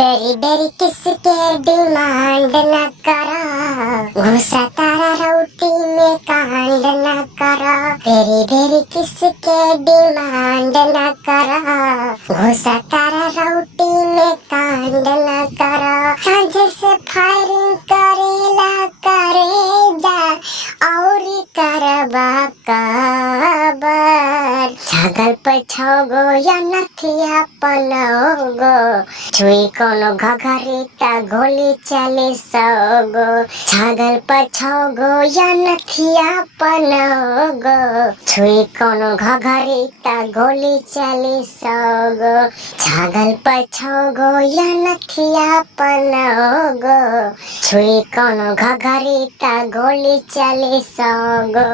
बेरी बेरी किसके डिमांड न करो, घुसा तारा रोटी में कांड न करो। बेरी बेरी किसके डिमांड न करो, घुसा तारा रोटी में कांड न करो। सांझे से फायरिंग करेला करेजा और करबा कबर। छागल पे छगो या नथिया पनोगो, छुई कोनो घघरी ता गोली चले सगो। छागल पर छगो या नथिया पनोगो, छुई कोनो घघरी ता गोली चले सगो। छागल पर छगो या नथिया पनोगो, छुई कोनो घघरी ता गोली चले सगो।